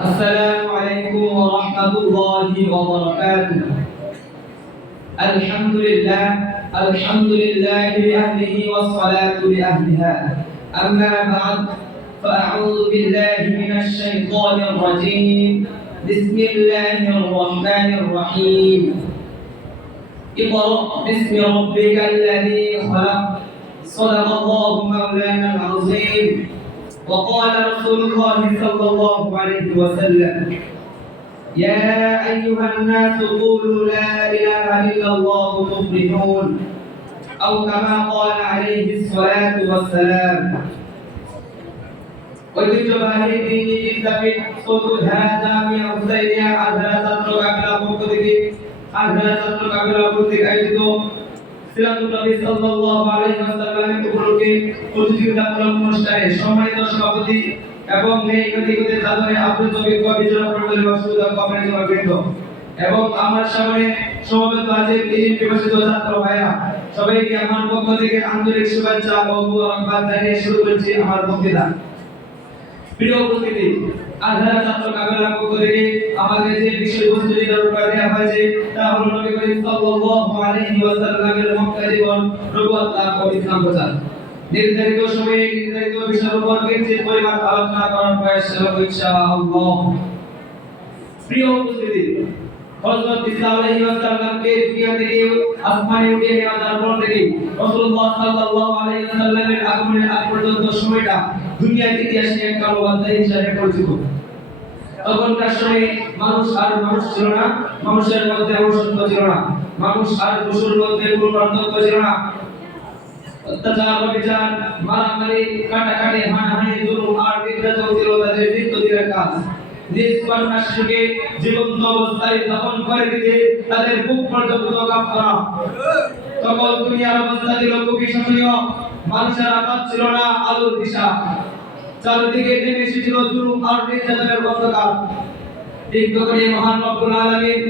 السلام عليكم ورحمة الله وبركاته. الحمد لله لأهله والصلاة لأهلها. أما بعد فأعوذ بالله من الشيطان الرجيم. بسم الله الرحمن الرحيم. اقرأ باسم ربك الذي خلق. صدق الله مولانا العظيم. وقال رسول الله صلى الله عليه وسلم: يا أيها الناس قولوا لا إله إلا الله تفلحون، أو كما قال عليه الصلاة والسلام. ঐতিহ্যবাহী দ্বীনি বিদ্যাপীঠ চতুর্ধারা জামিয়া হুসাইনিয়া আজহারা ছাত্র কাফেলা পক্ষ থেকে আজহারা ছাত্র কাফেলা কর্তৃক আয়োজিত সিরাতুন নবী সাল্লাল্লাহু আলাইহি ওয়াসাল্লামের উপলক্ষে প্রতিযোগিতামূলক অনুষ্ঠানে সম্মানিত সভাপতি এবং এই নদীগতে চাদরে আবৃত বিজ্ঞ বিজয় মণ্ডলী মসজিদ কমিটির জনবৃন্দ এবং আমার সামনে সমবেত আছে এই বিভাজিত ছাত্র ভাইরা, সবাইকে আমার পক্ষ থেকে আন্তরিক শুভেচ্ছা ও মোবারকবাদ জানিয়ে শুরু করছি আমার বক্তৃতা। প্রিয় উপস্থিতি, আজহারা ছাত্র কাফেলার পক্ষ থেকে আমাদের যে বিষয়বস্তু নির্ধারণ করে দেওয়া হয়েছে তা হলো নবী করিম সাল্লাল্লাহু আলাইহি ওয়াসাল্লামের মক্কা জীবন, নবুয়ত লাভ ও ইসলাম প্রচার। নির্ধারিত সময়ে নির্ধারিত বিষয়ের উপর কিঞ্চিত পরিমাণ আলোচনা করার প্রয়াস করব ইনশাআল্লাহ। প্রিয় উপস্থিতি, হযরত ঈসা আলাইহিস সালামকে দুনিয়া থেকে আসমানে উঠিয়ে নেওয়ার পর থেকে রাসূলুল্লাহ সাল্লাল্লাহু আলাইহি ওয়াসাল্লামের আগমনের আগ পর্যন্ত সময়টা দুনিয়ার ইতিহাসে এক কালো অধ্যায় হিসেবে পরিচিত। তখনকার সময়ে মানুষ ছিল না, মানুষের মধ্যে অনুসত্ব ছিল না, মানুষ আর পশুর মধ্যে কোনো পার্থক্য ছিল না। অত্যাচার, অবিচার, মারামারি, কাটাকাটি, হানাহানি, জুলুম আর নির্যাতন ছিল তাদের নিত্যদিনের কাজ। নিজ কন্যা শিশুকে জীবন্ত অবস্থায় দফন করে দিতে তাদের বুক পর্যন্ত কাঁপ করা। তখন দুনিয়ার অবস্থা ছিল খুবই শোচনীয়। মানুষেরা পাচ্ছিল না আলোর দিশা, চারদিকে নেমে এসেছিল জুলুম আর নির্যাতনের অন্ধকার। ঠিক তখনই মহান রব্বুল আলামিন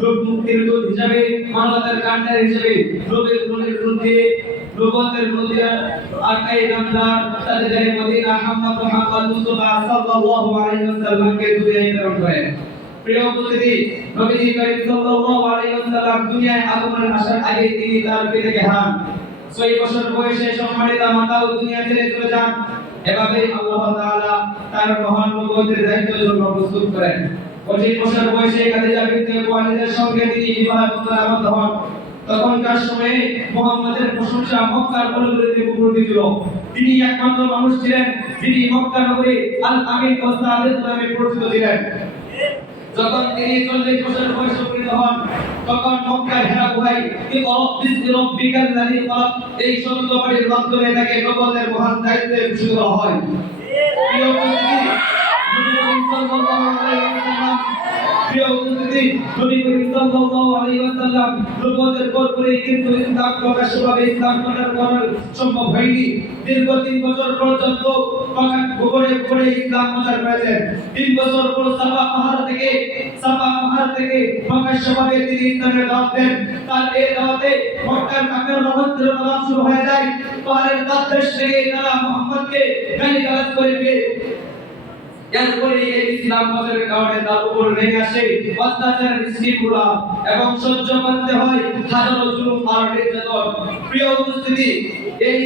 রূপ মুক্তির দূত হিসেবে, মানবতার কান্ডার হিসেবে, রূপের গুণের মধ্যে নবুয়তের মধ্যে আকাই নামদার তাদের মদিনা মুহাম্মদ মুস্তাফা সাল্লাল্লাহু আলাইহি ওয়াসাল্লামকে দুনিয়ায় প্রেরণ করেন। প্রিয় উপস্থিতি, নবী করিম সাল্লাল্লাহু আলাইহি ওয়াসাল্লাম দুনিয়ায় আগমনের আসার আগে তিনি তার পিতাকে হারান। 6 বছর বয়সে সম্মানিত মাতাও দুনিয়া ছেড়ে চলে যান। এভাবে আল্লাহ তাআলা তার মহান নবুয়তের দায়িত্বের জন্য প্রস্তুত করেন। 25 বছর বয়সে খাদিজা বিনতে খুয়াইলিদের সঙ্গে তিনি বিবাহ বন্ধনে আবদ্ধ হন। তখনকার সময়ে মুহাম্মাদের প্রশংসা মক্কার গলিগুলিতে মুখরিত ছিল। তিনি একমাত্র মানুষ ছিলেন যিনি মক্কা নগরী আল আমিন ও সাদিক নামে পরিচিত ছিলেন। যখন তিনি 40 বছর বয়সে উপনীত হন, তখন মক্কার হেরা গুহায় ইকরা বিসমি রাব্বিকাল লাযী খলাক এই শব্দবাড়ির মাধ্যমে তাকে নবুয়তের মহান দায়িত্বে ভূষিত করা হয়। প্রিয় উপস্থিতি, নবী করিম সাল্লাল্লাহু আলাইহি ওয়াসাল্লাম নবুয়তের পর পরে কিন্তু ইসলাম প্রকাশ্যভাবে ইসলাম প্রচার করা সম্ভব হয়নি। দীর্ঘ 3 বছর পর্যন্ত গোপনে গোপনে ইসলাম প্রচার করেছেন। 3 বছর পর সাফা পাহাড় থেকে প্রকাশ্যভাবে তিনি ইসলামের দাওয়াত দেন। তার এই দাওয়াতে মক্কার কাফেররা রহস্যের প্রভাব শুরু হয়ে যায়। পাহাড়ের কাছ থেকে তারা মুহাম্মদকে গালিগালাজ করে দিয়ে এরপরে এই ইসলাম প্রচারের কারণে তার উপর নেমে আসে অত্যাচার, নিষ্ঠুরতা এবং সহ্য করতে হয় হাজারো জুলুম আর নির্যাতন। প্রিয় উপস্থিতি, এই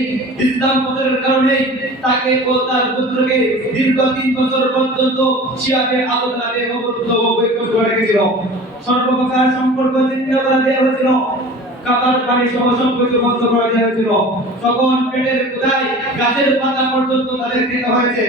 ইসলাম প্রচারের কারণে তাকে ও তার পুত্রকে দীর্ঘ 3 বছর পর্যন্ত শিয়াবে আবদালে অবরুদ্ধ ও বৈকট করে রেখেছিল। সর্বপ্রকার সম্পর্ক ছিন্ন করে দেওয়া হয়েছিল। খাবার পানি সহ সম্পর্ক বন্ধ করে দেওয়া হয়েছিল। তখন পেটের ক্ষুধায় গাছের পাতা পর্যন্ত তাদের খেতে হয়েছে।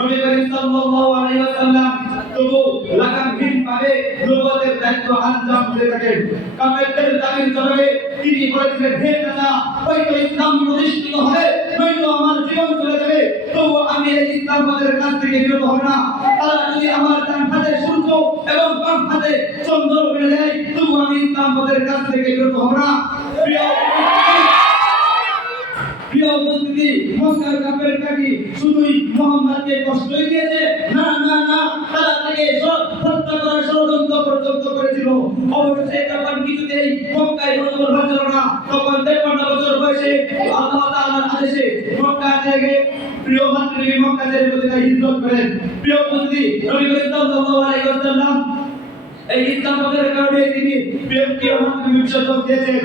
নবী করিম সাল্লাল্লাহু আলাইহি ওয়াসাল্লাম তবু লাগামহীনভাবে নবুয়তের দায়িত্ব আঞ্জাম দিতে থাকেন। কাফেরদের দাবির জবাবে তিনি বলেছিলেন, হে চাচা, হয়তো ইসলাম প্রতিষ্ঠিত হবে, হয়তো আমার জীবন চলে যাবে, তবু আমি এই ইসলাম প্রচারের কাজ থেকে বিরত হব না। তারা যদি আমার ডান হাতে সূর্য এবং বাম হাতে চন্দ্র মেরে দেয়, তবু আমি ইসলাম প্রচারের কাজ থেকে বিরত হব না। প্রিয় উপস্থিতি, মক্কার কাফেররা কি শুধুই মুহাম্মদকে কষ্টই দিয়েছে? না না না, তারা তাকে হত্যা করার ষড়যন্ত্র পর্যন্ত করেছিল। অবশেষে যখন কিছুতেই মক্কায় বসবাস হচ্ছিল না, তখন 53 বছর বয়সে আল্লাহ তাআলার আদেশে মক্কা থেকে প্রিয় মাতৃভূমি মক্কা ছেড়ে মদিনায় হিজরত করেন। প্রিয় উপস্থিতি, নবী করিম এই ইসলাম প্রচারের কারণে তিনি প্রেমকে আমাকে বিশ্বজগ দিয়েছেন।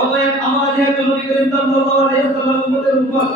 অতএব আমার যেহেতু নবী করিম সাল্লাল্লাহু আলাইহি ওয়াসাল্লাম উম্মতের উপর